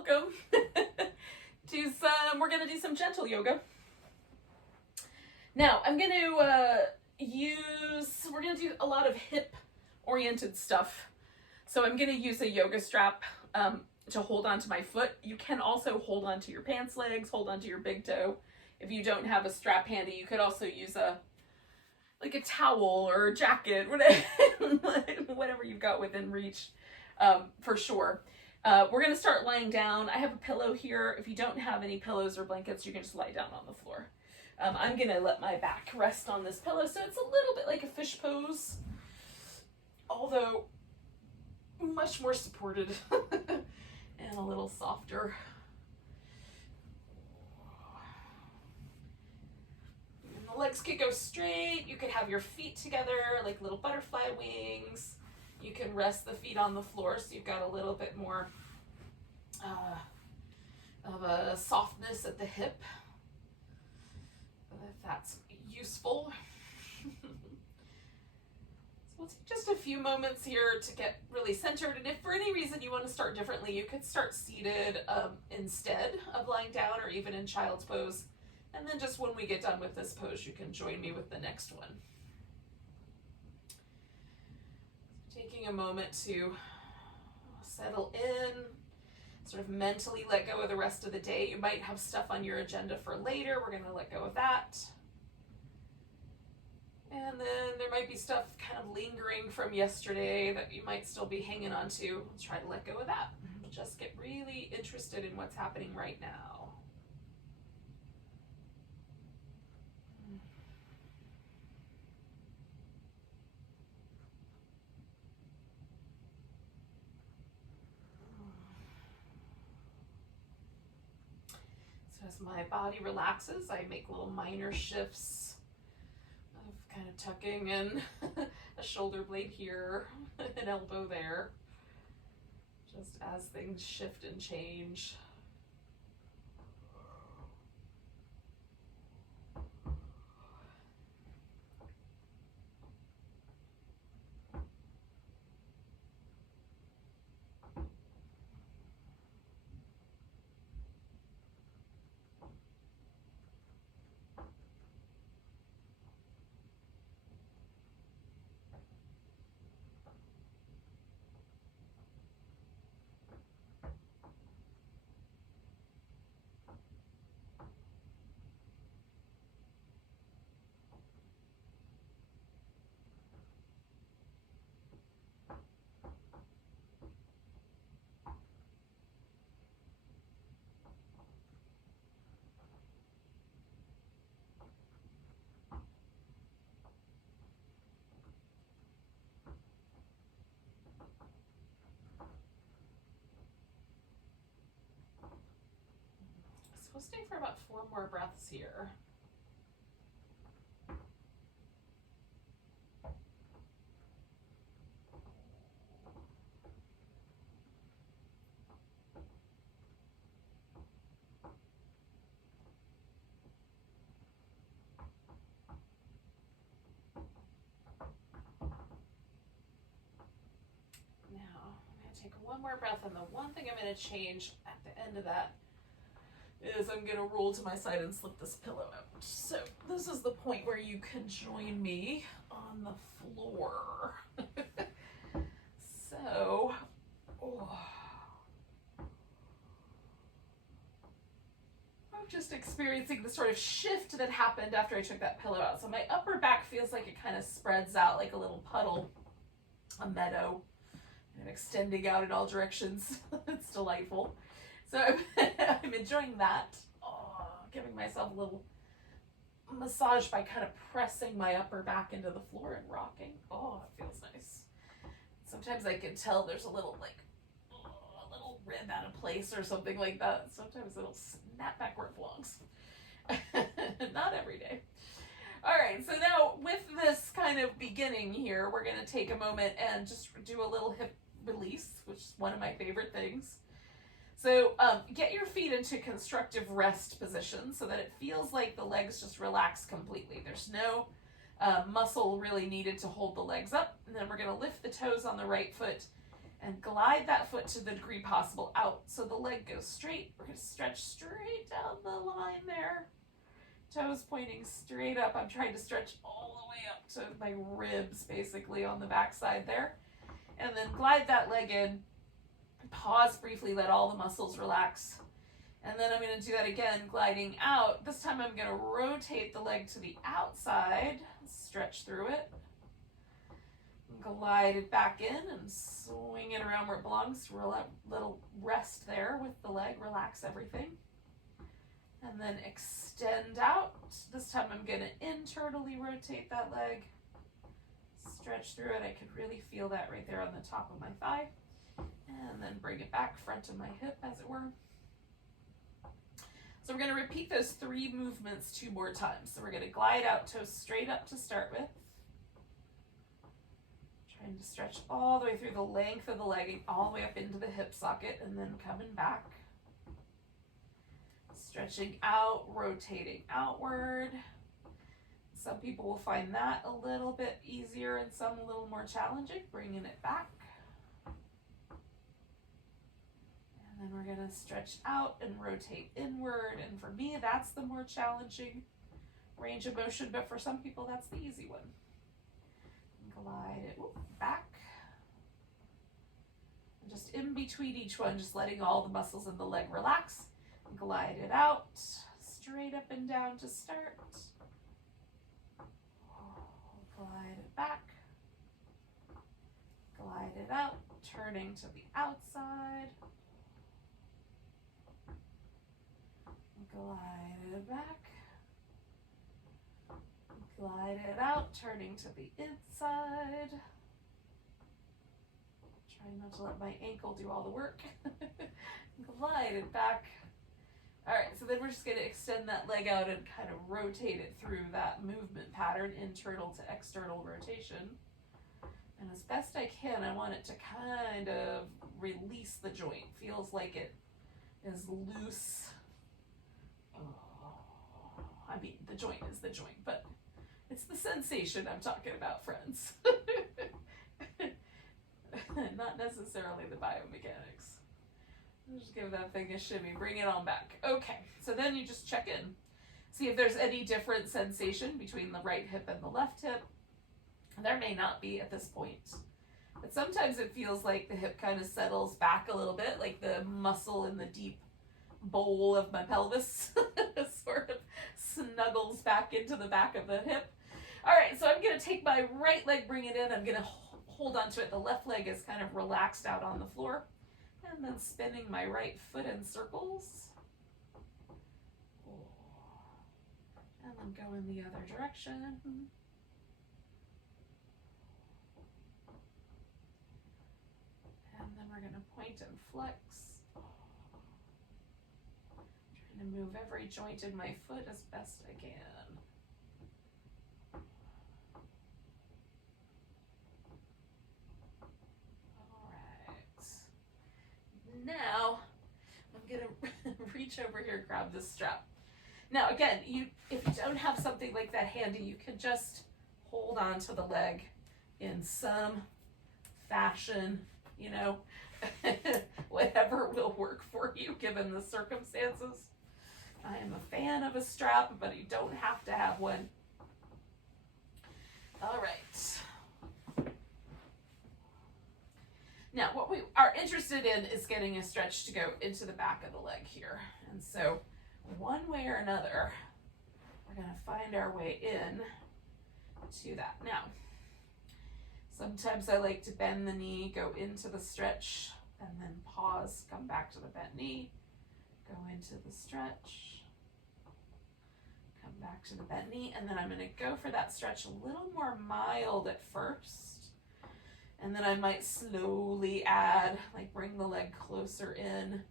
welcome to we're going to do some gentle yoga. Now, I'm going to we're going to do a lot of hip-oriented stuff. So I'm going to use a yoga strap to hold onto my foot. You can also hold onto your pants legs, hold onto your big toe. If you don't have a strap handy, you could also use a towel or a jacket, whatever you've got within reach, for sure. We're going to start lying down. I have a pillow here. If you don't have any pillows or blankets, you can just lie down on the floor. I'm going to let my back rest on this pillow, so it's a little bit like a fish pose, although much more supported and a little softer. And the legs could go straight. You could have your feet together like little butterfly wings. You can rest the feet on the floor so you've got a little bit more of a softness at the hip, if that's useful. We'll take just a few moments here to get really centered, and if for any reason you want to start differently, you could start seated instead of lying down, or even in child's pose, and then just when we get done with this pose, you can join me with the next one. Taking a moment to settle in, sort of mentally let go of the rest of the day. You might have stuff on your agenda for later. We're going to let go of that. And then there might be stuff kind of lingering from yesterday that you might still be hanging on to. Let's try to let go of that. Just get really interested in what's happening right now. So as my body relaxes, I make little minor shifts. Kind of tucking in a shoulder blade here, an elbow there, just as things shift and change. We'll stay for about 4 more breaths here. Now, I'm going to take one more breath, and the one thing I'm going to change at the end of that is I'm going to roll to my side and slip this pillow out. So this is the point where you can join me on the floor. So, I'm just experiencing the sort of shift that happened after I took that pillow out. So my upper back feels like it kind of spreads out like a little puddle, a meadow, and extending out in all directions. It's delightful. So I'm enjoying that, giving myself a little massage by kind of pressing my upper back into the floor and rocking. Oh, it feels nice. Sometimes I can tell there's a little a little rib out of place or something like that. Sometimes it'll snap back where it belongs. Not every day. All right, so now with this kind of beginning here, we're going to take a moment and just do a little hip release, which is one of my favorite things. So get your feet into constructive rest position so that it feels like the legs just relax completely. There's no muscle really needed to hold the legs up. And then we're going to lift the toes on the right foot And glide that foot to the degree possible out so the leg goes straight. We're going to stretch straight down the line there. Toes pointing straight up. I'm trying to stretch all the way up to my ribs, basically, on the back side there. And then glide that leg in. Pause briefly, let all the muscles relax. And then I'm going to do that again, gliding out. This time I'm going to rotate the leg to the outside, stretch through it. Glide it back in and swing it around where it belongs. Little rest there with the leg, relax everything. And then extend out. This time I'm going to internally rotate that leg. Stretch through it. I could really feel that right there on the top of my thigh. And then bring it back, front of my hip, as it were. So we're going to repeat those 3 movements 2 more times. So we're going to glide out, toes straight up to start with. Trying to stretch all the way through the length of the leg, all the way up into the hip socket, and then coming back. Stretching out, rotating outward. Some people will find that a little bit easier and some a little more challenging. Bringing it back. And then we're going to stretch out and rotate inward. And for me, that's the more challenging range of motion, but for some people, that's the easy one. Glide it back. And just in between each one, just letting all the muscles in the leg relax. Glide it out, straight up and down to start. Glide it back. Glide it out, turning to the outside. Glide it back. Glide it out, turning to the inside. Trying not to let my ankle do all the work. Glide it back. All right, so then we're just going to extend that leg out and kind of rotate it through that movement pattern, internal to external rotation. And as best I can, I want it to kind of release the joint. Feels like it is loose. Oh, I mean, the joint is the joint, but it's the sensation I'm talking about, friends. Not necessarily the biomechanics. Just give that thing a shimmy, bring it on back. Okay, so then you just check in. See if there's any different sensation between the right hip and the left hip. There may not be at this point. But sometimes it feels like the hip kind of settles back a little bit, like the muscle in the deep bowl of my pelvis sort of snuggles back into the back of the hip. All right, so I'm going to take my right leg, bring it in. I'm going to hold onto it. The left leg is kind of relaxed out on the floor. And then spinning my right foot in circles. And then go in the other direction. And then we're going to point and flex. Trying to move every joint in my foot as best I can. Now, I'm going to reach over here and grab this strap. Now, again, if you don't have something like that handy, you can just hold on to the leg in some fashion, you know, whatever will work for you given the circumstances. I am a fan of a strap, but you don't have to have one. All right. Now, what we are interested in is getting a stretch to go into the back of the leg here. And so, one way or another, we're going to find our way in to that. Now, sometimes I like to bend the knee, go into the stretch, and then pause, come back to the bent knee, go into the stretch, come back to the bent knee, and then I'm going to go for that stretch a little more mild at first. And then I might slowly add, like bring the leg closer in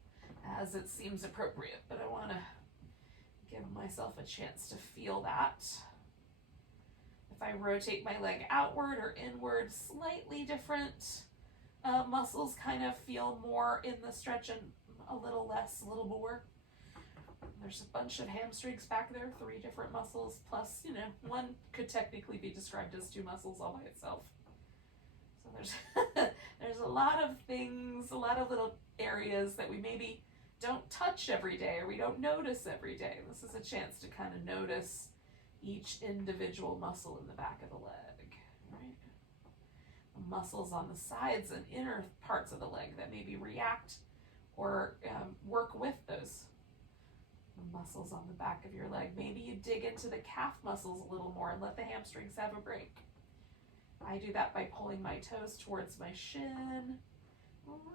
as it seems appropriate. But I want to give myself a chance to feel that. If I rotate my leg outward or inward, slightly different muscles kind of feel more in the stretch and a little less, a little more. There's a bunch of hamstrings back there, 3 different muscles, plus, you know, one could technically be described as 2 muscles all by itself. So there's There's a lot of things, a lot of little areas that we maybe don't touch every day or we don't notice every day. This is a chance to kind of notice each individual muscle in the back of the leg, right? The muscles on the sides and inner parts of the leg that maybe react or work with those muscles on the back of your leg. Maybe you dig into the calf muscles a little more and let the hamstrings have a break. I do that by pulling my toes towards my shin,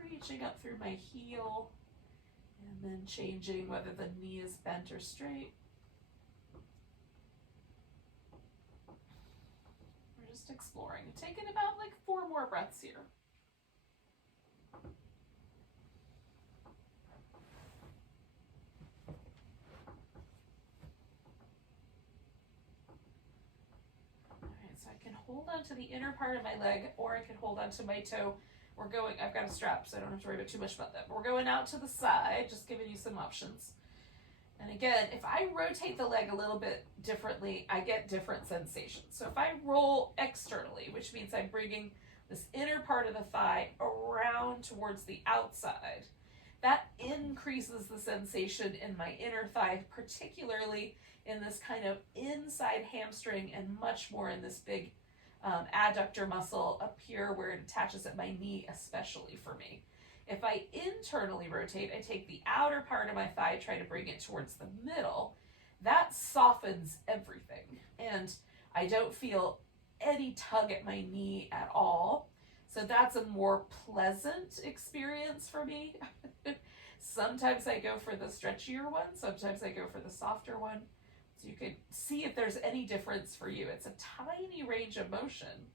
reaching up through my heel, and then changing whether the knee is bent or straight. We're just exploring. Taking about like 4 more breaths here. So I can hold on to the inner part of my leg, or I can hold on to my toe. We're going, I've got a strap, so I don't have to worry about too much about that. But we're going out to the side, just giving you some options. And again, if I rotate the leg a little bit differently, I get different sensations. So if I roll externally, which means I'm bringing this inner part of the thigh around towards the outside, that increases the sensation in my inner thigh, particularly in this kind of inside hamstring and much more in this big adductor muscle up here where it attaches at my knee, especially for me. If I internally rotate, I take the outer part of my thigh, try to bring it towards the middle. That softens everything. And I don't feel any tug at my knee at all. So that's a more pleasant experience for me. Sometimes I go for the stretchier one. Sometimes I go for the softer one. So you can see if there's any difference for you. It's a tiny range of motion.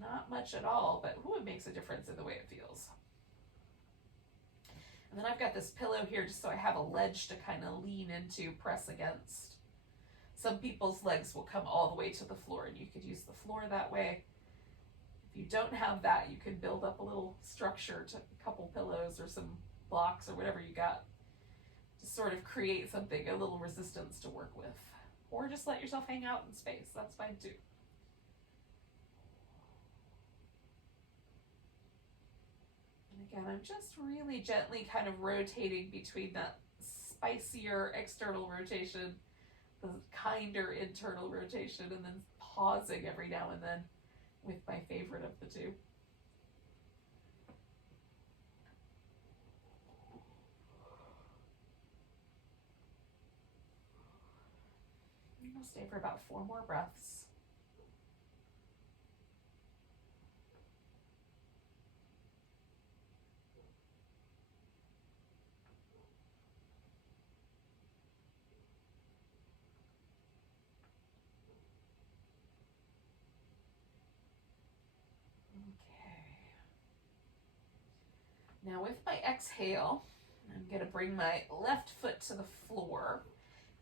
Not much at all, but it makes a difference in the way it feels. And then I've got this pillow here just so I have a ledge to kind of lean into, press against. Some people's legs will come all the way to the floor, and you could use the floor that way. If you don't have that, you can build up a little structure to a couple pillows or some blocks or whatever you got to sort of create something, a little resistance to work with. Or just let yourself hang out in space. That's fine too. And again, I'm just really gently kind of rotating between that spicier external rotation, the kinder internal rotation, and then pausing every now and then with my favorite of the two. I'll stay for about 4 more breaths. Now with my exhale, I'm going to bring my left foot to the floor,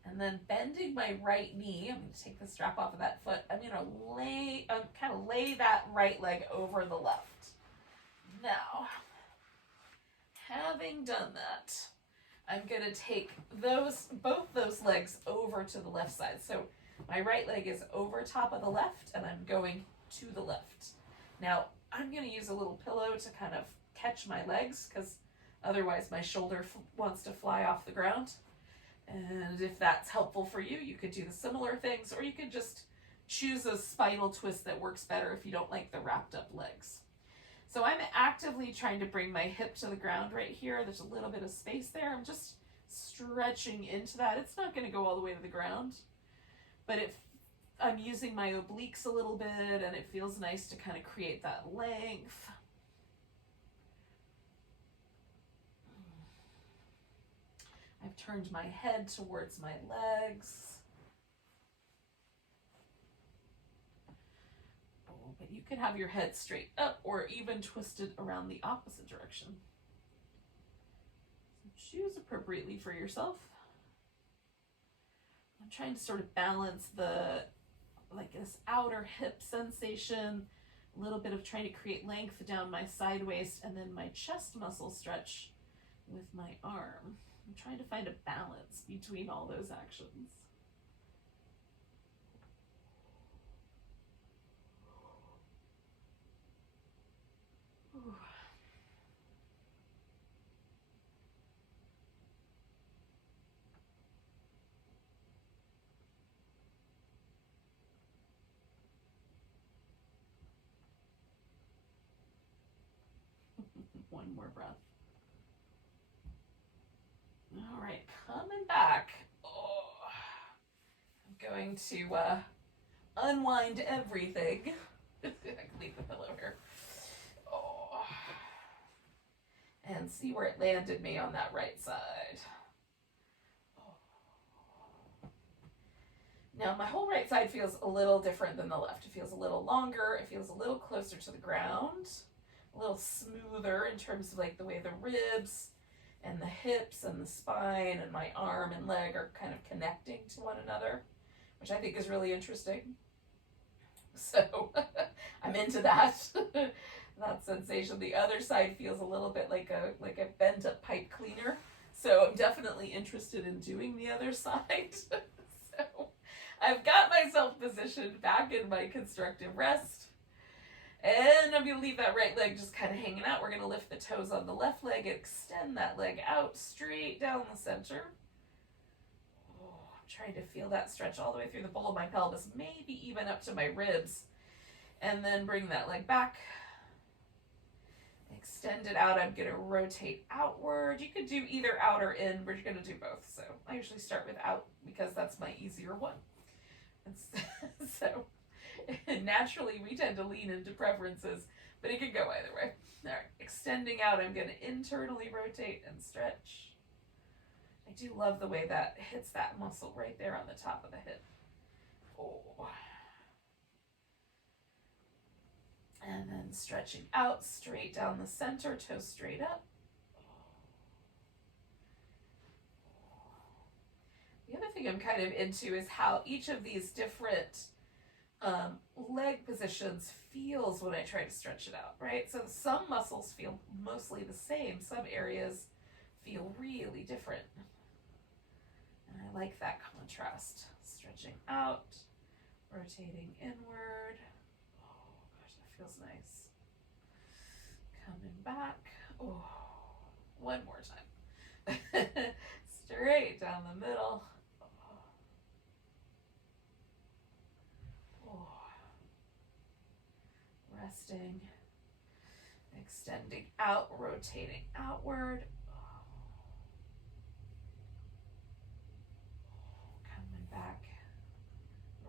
and then bending my right knee, I'm going to take the strap off of that foot. I'm going to lay that right leg over the left. Now, having done that, I'm going to take both those legs over to the left side. So my right leg is over top of the left, and I'm going to the left. Now, I'm going to use a little pillow to kind of catch my legs, because otherwise my shoulder wants to fly off the ground. And if that's helpful for you, you could do the similar things, or you could just choose a spinal twist that works better if you don't like the wrapped up legs. So I'm actively trying to bring my hip to the ground right here. There's a little bit of space there. I'm just stretching into that. It's not going to go all the way to the ground, but I'm using my obliques a little bit, and it feels nice to kind of create that length. I've turned my head towards my legs. Oh, but you can have your head straight up or even twisted around the opposite direction. So choose appropriately for yourself. I'm trying to sort of balance this outer hip sensation, a little bit of trying to create length down my side waist, and then my chest muscle stretch with my arm. I'm trying to find a balance between all those actions. Ooh. One more breath. All right, coming back. Oh, I'm going to unwind everything. I can leave the pillow here. Oh, and see where it landed me on that right side. Oh. Now my whole right side feels a little different than the left. It feels a little longer. It feels a little closer to the ground. A little smoother in terms of like the way the ribs and the hips and the spine and my arm and leg are kind of connecting to one another, which I think is really interesting. So I'm into that. That sensation. The other side feels a little bit like a bent up pipe cleaner. So I'm definitely interested in doing the other side. So I've got myself positioned back in my constructive rest. And I'm going to leave that right leg just kind of hanging out. We're going to lift the toes on the left leg, extend that leg out straight down the center. Oh, I'm trying to feel that stretch all the way through the bowl of my pelvis, maybe even up to my ribs. And then bring that leg back. Extend it out. I'm going to rotate outward. You could do either out or in. We're going to do both. So I usually start with out because that's my easier one. So naturally we tend to lean into preferences, but it could go either way. All right, extending out, I'm going to internally rotate and stretch. I do love the way that hits that muscle right there on the top of the hip. Oh. And then stretching out, straight down the center, toes straight up. The other thing I'm kind of into is how each of these different leg positions feels when I try to stretch it out, right? So some muscles feel mostly the same. Some areas feel really different. And I like that contrast. Stretching out, rotating inward. Oh gosh, that feels nice. Coming back. Oh, one more time. Straight down the middle. Resting, extending out, rotating outward. Coming back,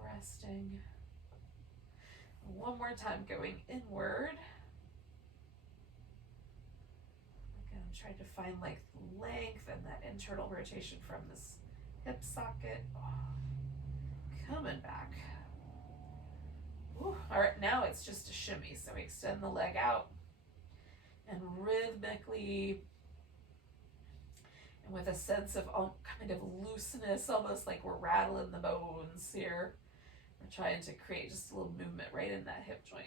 resting. One more time, going inward. Again, I'm trying to find like length and that internal rotation from this hip socket. Coming back. Ooh, all right, now it's just a shimmy. So we extend the leg out and rhythmically and with a sense of kind of looseness, almost like we're rattling the bones here. We're trying to create just a little movement right in that hip joint.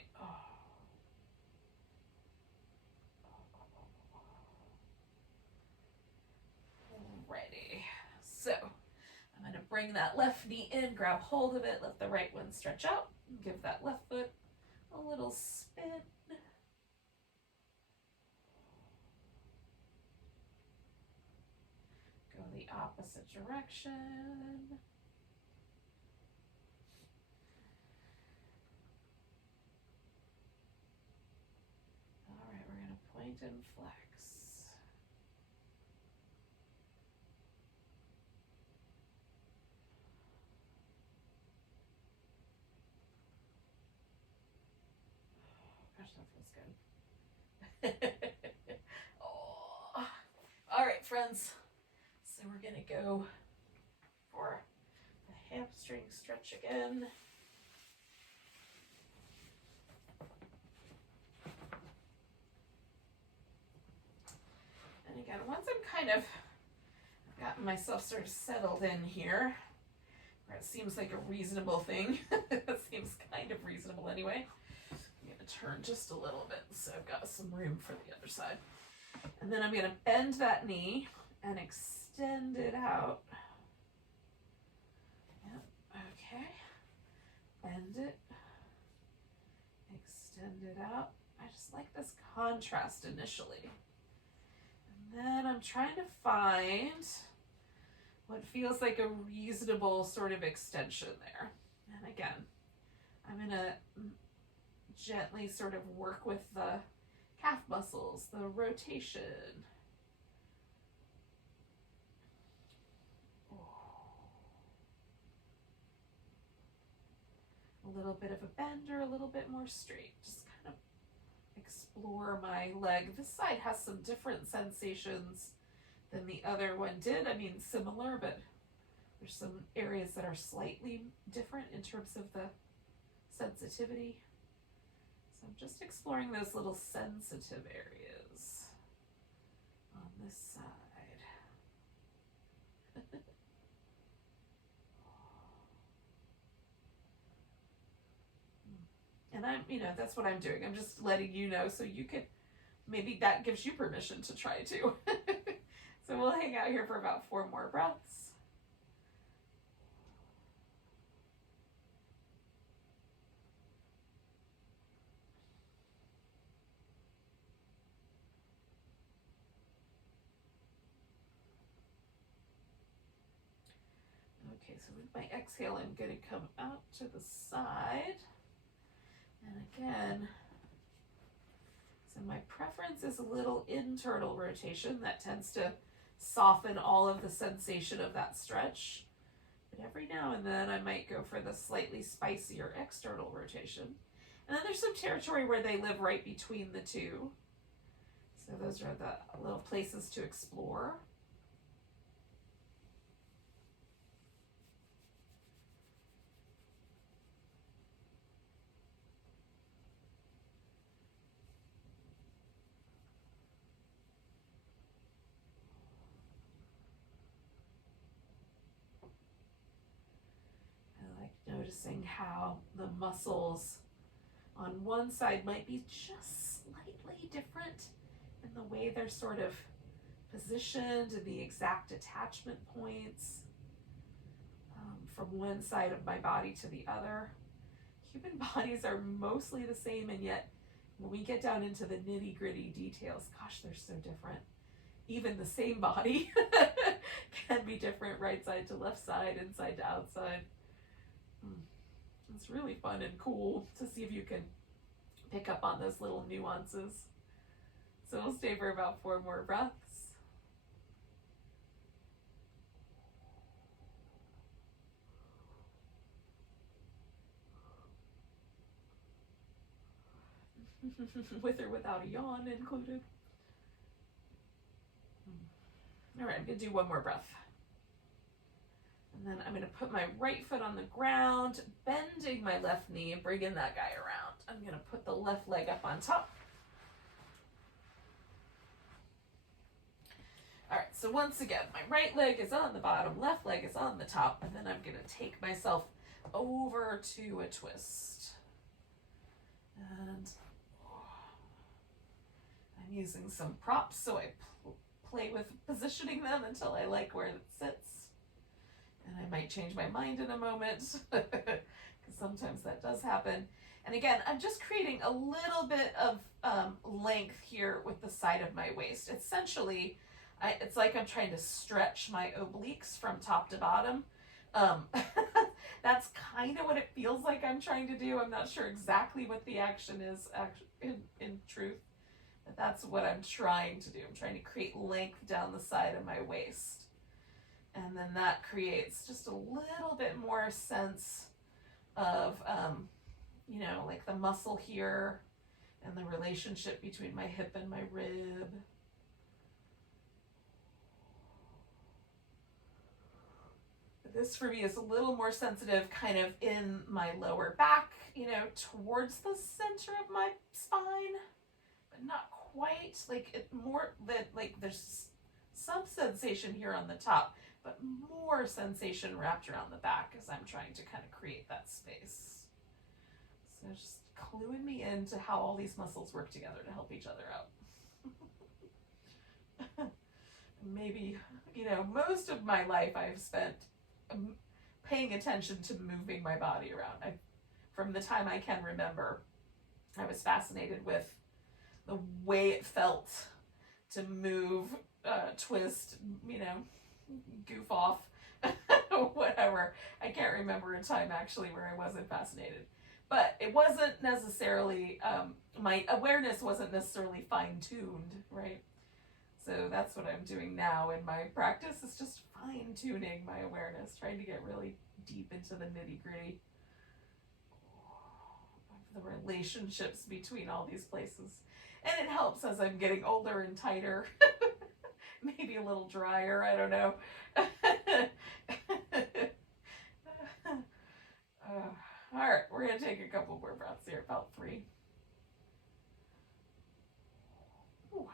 Alrighty. So I'm going to bring that left knee in, grab hold of it, let the right one stretch out. Give that left foot a little spin. Go the opposite direction. All right, we're going to point and flex. That feels good. Oh. All right, friends. So we're going to go for the hamstring stretch again. And again, once I'm kind of gotten myself sort of settled in here, where it seems like a reasonable thing, it seems kind of reasonable anyway. Turn just a little bit so I've got some room for the other side. And then I'm going to bend that knee and extend it out. Yep, okay. Bend it. Extend it out. I just like this contrast initially. And then I'm trying to find what feels like a reasonable sort of extension there. And again, I'm going to gently sort of work with the calf muscles, the rotation. A little bit of a bend or a little bit more straight. Just kind of explore my leg. This side has some different sensations than the other one did. I mean, similar, but there's some areas that are slightly different in terms of the sensitivity. So I'm just exploring those little sensitive areas on this side. And that's what I'm doing. I'm just letting you know so you can, maybe that gives you permission to try too. So we'll hang out here for about 4 more breaths. Okay, so with my exhale, I'm going to come out to the side. And again, so my preference is a little internal rotation that tends to soften all of the sensation of that stretch. But every now and then I might go for the slightly spicier external rotation. And then there's some territory where they live right between the two. So those are the little places to explore. Noticing how the muscles on one side might be just slightly different in the way they're sort of positioned and the exact attachment points from one side of my body to the other. Human bodies are mostly the same, and yet when we get down into the nitty-gritty details, gosh, they're so different. Even the same body can be different right side to left side, inside to outside. It's really fun and cool to see if you can pick up on those little nuances. So we'll stay for about 4 more breaths. With or without a yawn included. All right, I'm gonna do 1 more breath. And then I'm going to put my right foot on the ground, bending my left knee and bringing that guy around. I'm going to put the left leg up on top. All right, so once again, my right leg is on the bottom, left leg is on the top, and then I'm going to take myself over to a twist. And I'm using some props, so I play with positioning them until I like where it sits. And I might change my mind in a moment, because sometimes that does happen. And again, I'm just creating a little bit of length here with the side of my waist. Essentially, it's like I'm trying to stretch my obliques from top to bottom. That's kind of what it feels like I'm trying to do. I'm not sure exactly what the action is in truth, but that's what I'm trying to do. I'm trying to create length down the side of my waist. And then that creates just a little bit more sense of, like the muscle here and the relationship between my hip and my rib. But this for me is a little more sensitive kind of in my lower back, towards the center of my spine, but not quite. There's some sensation here on the top, but more sensation wrapped around the back as I'm trying to kind of create that space. So just cluing me into how all these muscles work together to help each other out. Maybe, most of my life I've spent paying attention to moving my body around. From the time I can remember, I was fascinated with the way it felt to move, twist, goof off, whatever. I can't remember a time actually where I wasn't fascinated. but it wasn't necessarily, my awareness wasn't necessarily fine-tuned, right? So that's what I'm doing now in my practice, is just fine-tuning my awareness, trying to get really deep into the nitty-gritty of the relationships between all these places. And it helps as I'm getting older and tighter. Maybe a little drier, I don't know. All right, we're going to take a couple more breaths here, about 3. Ooh. All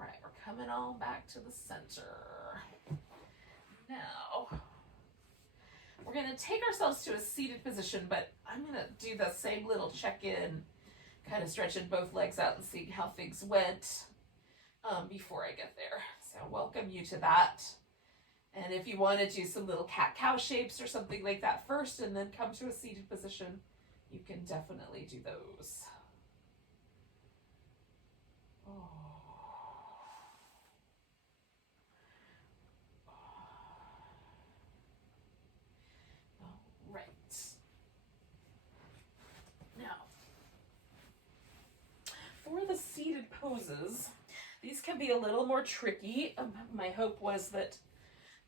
right, we're coming all back to the center. Now, we're going to take ourselves to a seated position, but I'm going to do the same little check-in, kind of stretching both legs out and see how things went before I get there. So welcome you to that. And if you want to do some little cat-cow shapes or something like that first and then come to a seated position, you can definitely do those. Oh. For the seated poses, these can be a little more tricky. My hope was that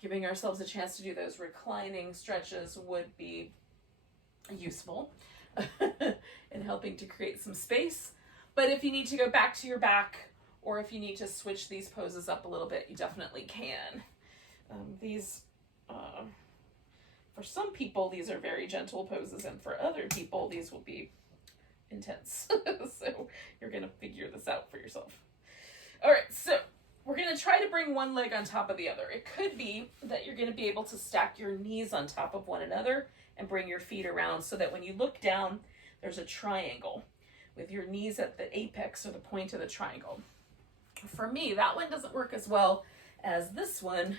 giving ourselves a chance to do those reclining stretches would be useful in helping to create some space. But if you need to go back to your back, or if you need to switch these poses up a little bit, you definitely can. For some people, these are very gentle poses, and for other people, these will be intense. So you're going to figure this out for yourself. All right, so we're going to try to bring one leg on top of the other. It could be that you're going to be able to stack your knees on top of one another and bring your feet around so that when you look down, there's a triangle with your knees at the apex or the point of the triangle. For me, that one doesn't work as well as this one,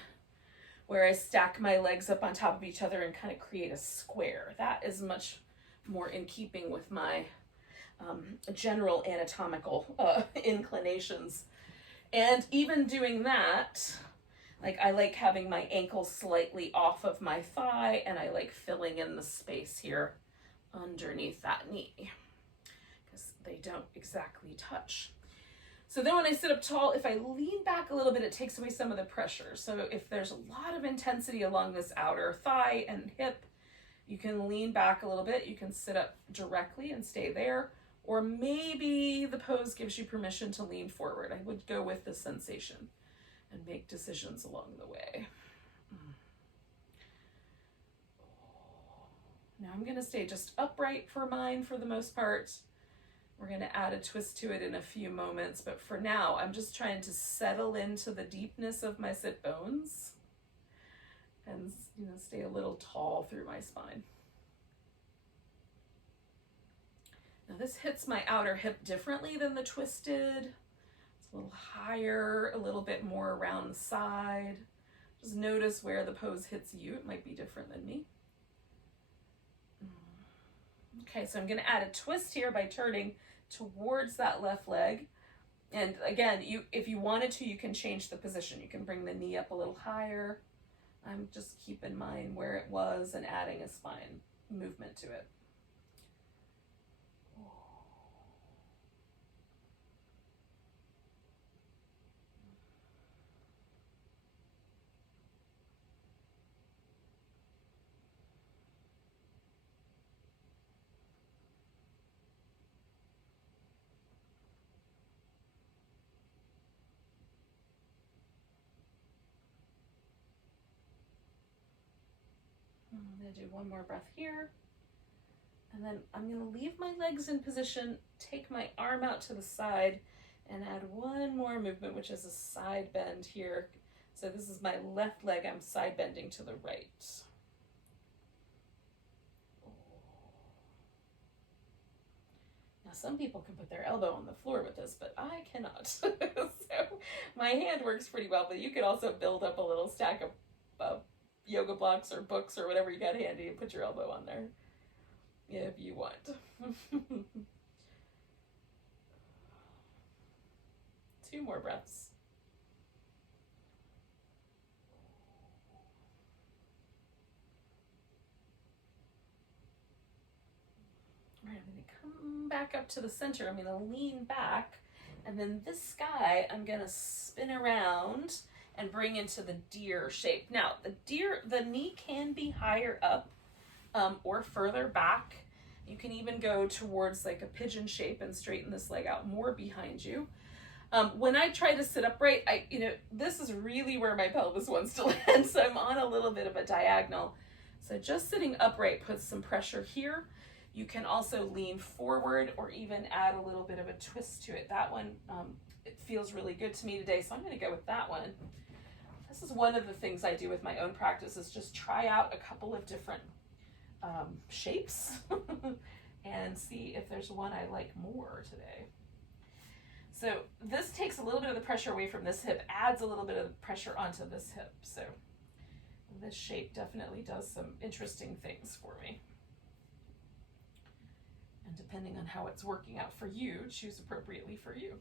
where I stack my legs up on top of each other and kind of create a square. That is much more in keeping with my general anatomical inclinations. And even doing that, like, I like having my ankle slightly off of my thigh, and I like filling in the space here underneath that knee because they don't exactly touch. So then when I sit up tall, if I lean back a little bit, it takes away some of the pressure. So if there's a lot of intensity along this outer thigh and hip, you can lean back a little bit. You can sit up directly and stay there. Or maybe the pose gives you permission to lean forward. I would go with the sensation and make decisions along the way. Now I'm going to stay just upright for mine for the most part. We're going to add a twist to it in a few moments, but for now, I'm just trying to settle into the deepness of my sit bones and, stay a little tall through my spine. Now this hits my outer hip differently than the twisted. It's a little higher, a little bit more around the side. Just notice where the pose hits you. It might be different than me. Okay, so I'm going to add a twist here by turning towards that left leg. And again, if you wanted to, you can change the position. You can bring the knee up a little higher. I'm just keeping in mind where it was and adding a spine movement to it. I'm going to do one more breath here. And then I'm going to leave my legs in position, take my arm out to the side, and add one more movement, which is a side bend here. So this is my left leg. I'm side bending to the right. Now, some people can put their elbow on the floor with this, but I cannot. So my hand works pretty well, but you could also build up a little stack of yoga blocks or books or whatever you got handy and put your elbow on there if you want. 2 more breaths. All right, I'm going to come back up to the center. I'm going to lean back, and then this guy I'm going to spin around and bring into the deer shape. Now, the knee can be higher up or further back. You can even go towards like a pigeon shape and straighten this leg out more behind you. When I try to sit upright, this is really where my pelvis wants to land, so I'm on a little bit of a diagonal. So just sitting upright puts some pressure here. You can also lean forward or even add a little bit of a twist to it. That one, it feels really good to me today, so I'm going to go with that one. This is one of the things I do with my own practice, is just try out a couple of different shapes and see if there's one I like more today. So this takes a little bit of the pressure away from this hip, adds a little bit of pressure onto this hip. So this shape definitely does some interesting things for me. And depending on how it's working out for you, choose appropriately for you.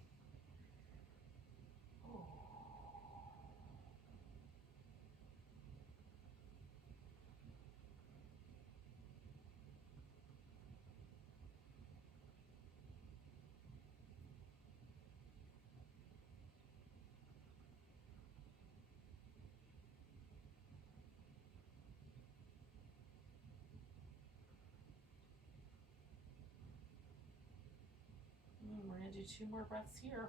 We're going to do 2 more breaths here.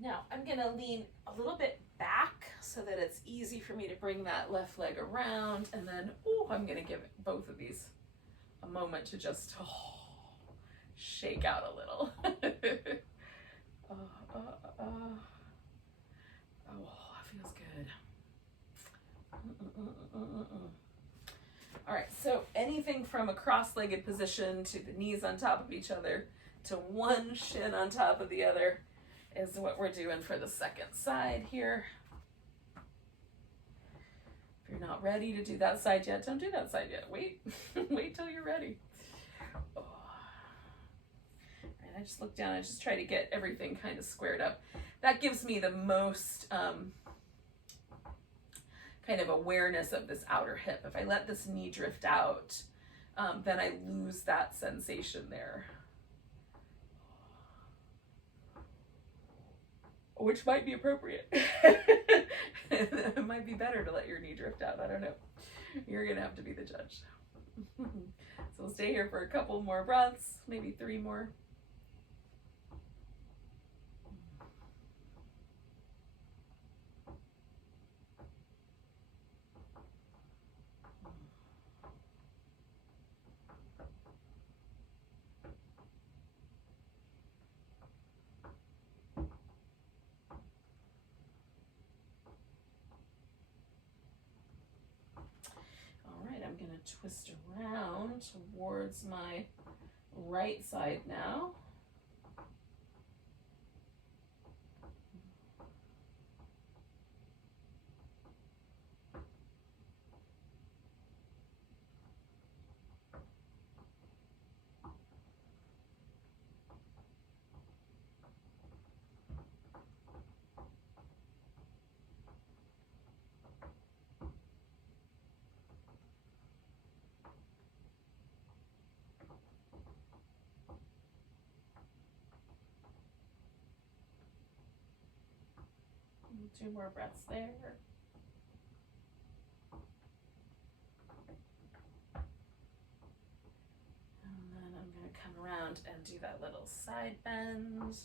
Now I'm going to lean a little bit back so that it's easy for me to bring that left leg around, and then I'm going to give both of these a moment to just shake out a little. That feels good. All right, so anything from a cross-legged position to the knees on top of each other to one shin on top of the other is what we're doing for the second side here. If you're not ready to do that side yet, don't do that side yet. Wait, wait till you're ready. Oh. And I just look down, I just try to get everything kind of squared up. That gives me the most kind of awareness of this outer hip. If I let this knee drift out, then I lose that sensation there. Which might be appropriate. It might be better to let your knee drift out. I don't know. You're gonna have to be the judge. So we'll stay here for a couple more breaths, maybe 3 more. I'm going to twist around towards my right side now. Two more breaths there. And then I'm going to come around and do that little side bend.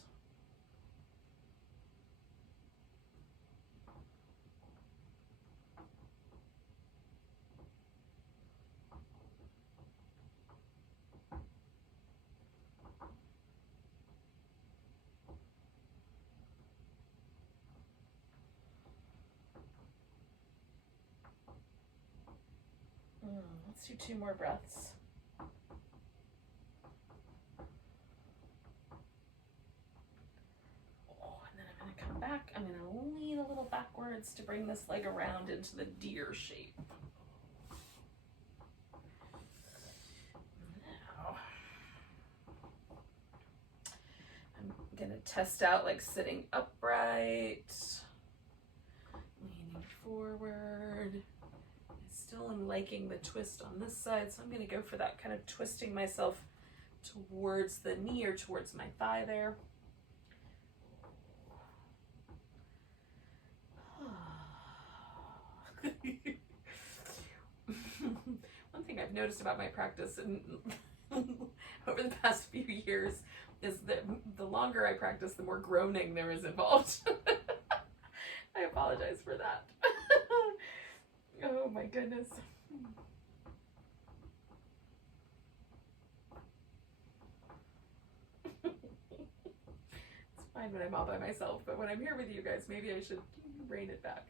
Let's do 2 more breaths. And then I'm going to come back. I'm going to lean a little backwards to bring this leg around into the deer shape. Now, test out like sitting upright, leaning forward. I still am liking the twist on this side, so I'm going to go for that kind of twisting myself towards the knee or towards my thigh there. One thing I've noticed about my practice and over the past few years is that the longer I practice, the more groaning there is involved. I apologize for that. Oh my goodness. It's fine when I'm all by myself, but when I'm here with you guys, maybe I should rein it back.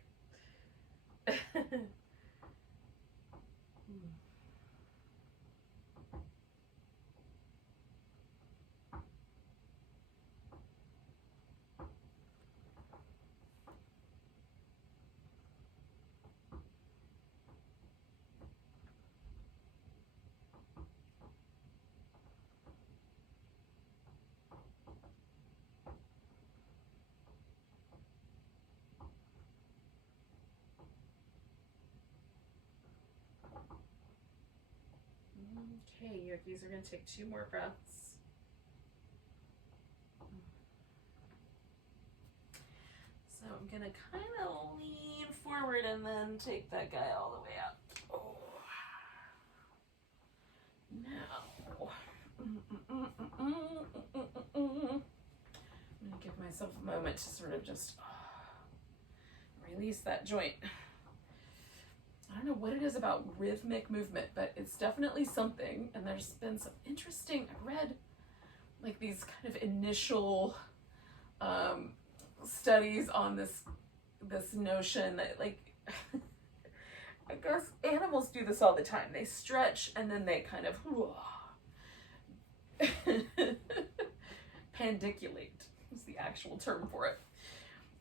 Okay, yogis are going to take 2 more breaths. So I'm going to kind of lean forward and then take that guy all the way out. Oh. Now, I'm going to give myself a moment to sort of just release that joint. I don't know what it is about rhythmic movement, but it's definitely something. And there's been some interesting, I read like these kind of initial studies on this notion that like, I guess animals do this all the time. They stretch and then they kind of pandiculate is the actual term for it.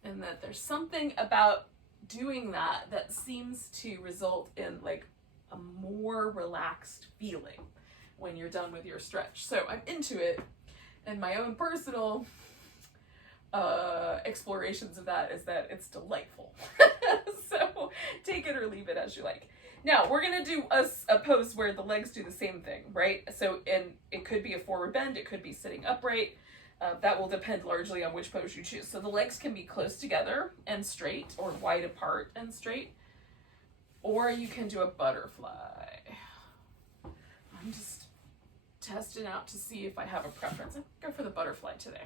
And that there's something about doing that seems to result in like a more relaxed feeling when you're done with your stretch. So I'm into it, and my own personal explorations of that is that it's delightful. So take it or leave it as you like. Now we're gonna do a pose where the legs do the same thing, right? So it could be a forward bend, it could be sitting upright. That will depend largely on which pose you choose. So the legs can be close together and straight, or wide apart and straight, or you can do a butterfly. I'm just testing out to see if I have a preference. I'll go for the butterfly today.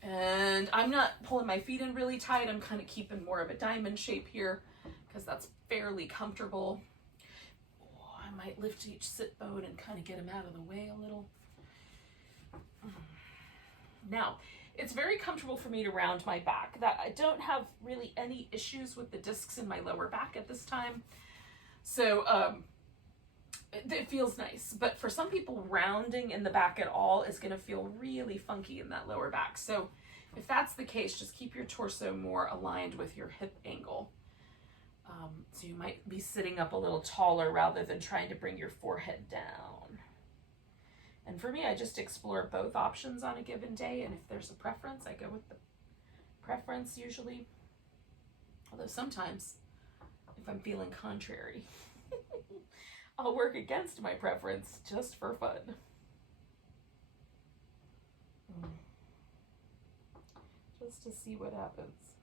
And I'm not pulling my feet in really tight. I'm kind of keeping more of a diamond shape here because that's fairly comfortable. Oh, I might lift each sit bone and kind of get them out of the way a little. Now, it's very comfortable for me to round my back. That I don't have really any issues with the discs in my lower back at this time. So it feels nice. But for some people, rounding in the back at all is going to feel really funky in that lower back. So if that's the case, just keep your torso more aligned with your hip angle. So you might be sitting up a little taller rather than trying to bring your forehead down. And for me, I just explore both options on a given day, and if there's a preference, I go with the preference usually. Although sometimes, if I'm feeling contrary, I'll work against my preference just for fun. Just to see what happens.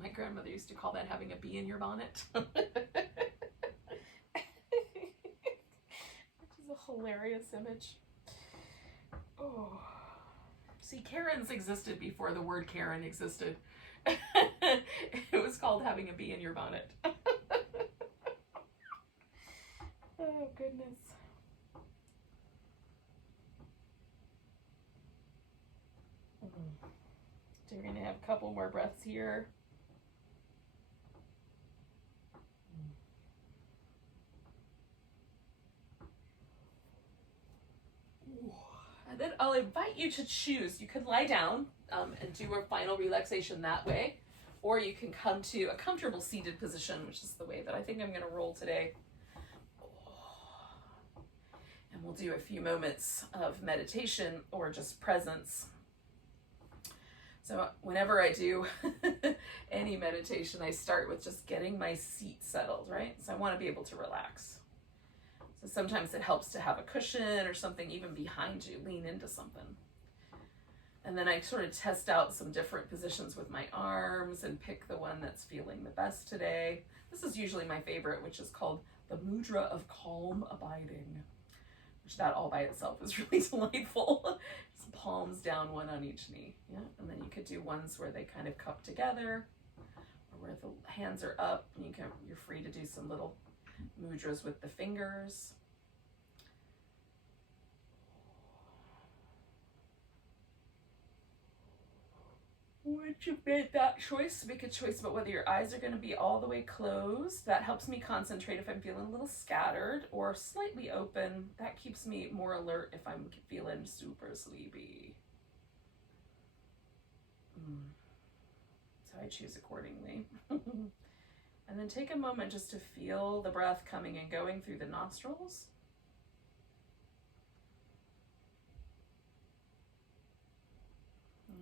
My grandmother used to call that having a bee in your bonnet. Which is a hilarious image. Oh. See, Karens existed before the word Karen existed. It was called having a bee in your bonnet. Oh, goodness. So we're going to have a couple more breaths here. And then I'll invite you to choose. You could lie down and do a final relaxation that way, or you can come to a comfortable seated position, which is the way that I think I'm going to roll today. And we'll do a few moments of meditation or just presence. So whenever I do any meditation, I start with just getting my seat settled, right? So I want to be able to relax. So sometimes it helps to have a cushion or something even behind you, lean into something. And then I sort of test out some different positions with my arms and pick the one that's feeling the best today. This is usually my favorite, which is called the Mudra of Calm Abiding, which that all by itself is really delightful. Just palms down, one on each knee. Yeah, and then you could do ones where they kind of cup together, or where the hands are up, and you're free to do some little mudras with the fingers. Once you've made that choice, make a choice about whether your eyes are going to be all the way closed. That helps me concentrate if I'm feeling a little scattered, or slightly open. That keeps me more alert if I'm feeling super sleepy. So I choose accordingly. And then take a moment just to feel the breath coming and going through the nostrils.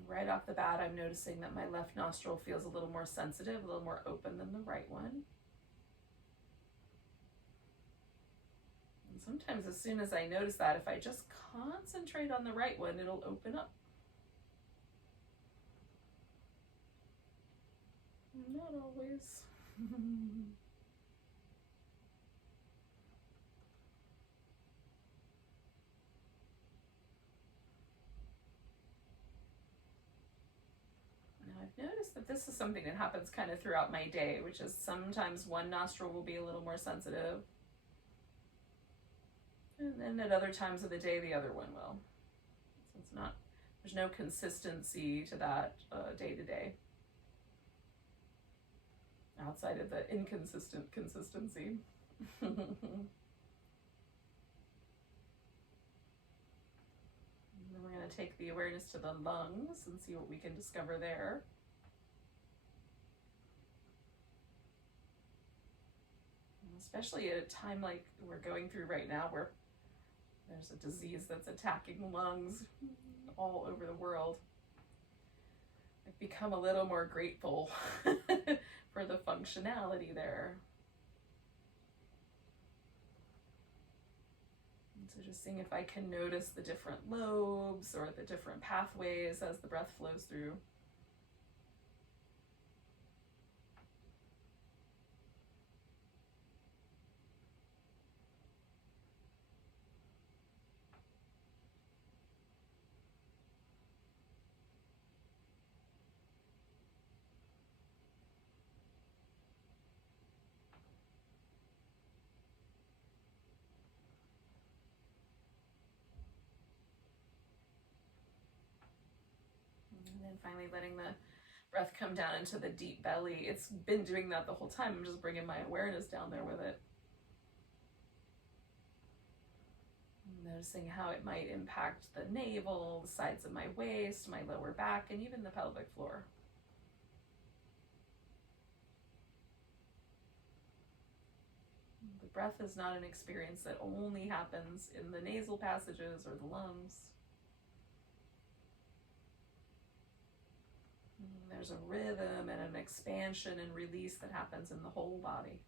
Right off the bat, I'm noticing that my left nostril feels a little more sensitive, a little more open than the right one. And sometimes as soon as I notice that, if I just concentrate on the right one, it'll open up. Not always. I've noticed that this is something that happens kind of throughout my day, which is sometimes one nostril will be a little more sensitive, and then at other times of the day the other one will. So there's no consistency to that day to day, outside of the inconsistent consistency. We're going to take the awareness to the lungs and see what we can discover there. Especially at a time like we're going through right now, where there's a disease that's attacking lungs all over the world. I've become a little more grateful for the functionality there. So just seeing if I can notice the different lobes or the different pathways as the breath flows through. And then finally letting the breath come down into the deep belly. It's been doing that the whole time. I'm just bringing my awareness down there with it. Noticing how it might impact the navel, the sides of my waist, my lower back, and even the pelvic floor. The breath is not an experience that only happens in the nasal passages or the lungs. There's a rhythm and an expansion and release that happens in the whole body.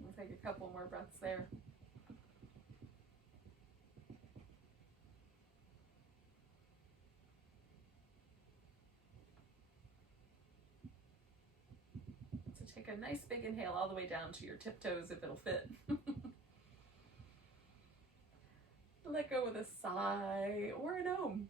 We'll take a couple more breaths there. So take a nice big inhale all the way down to your tiptoes if it'll fit. Let go with a sigh or an om.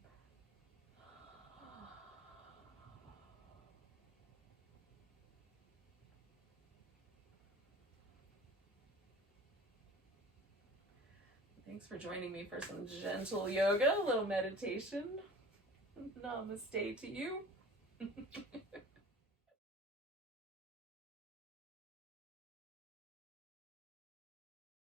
Thanks for joining me for some gentle yoga, a little meditation. Namaste to you.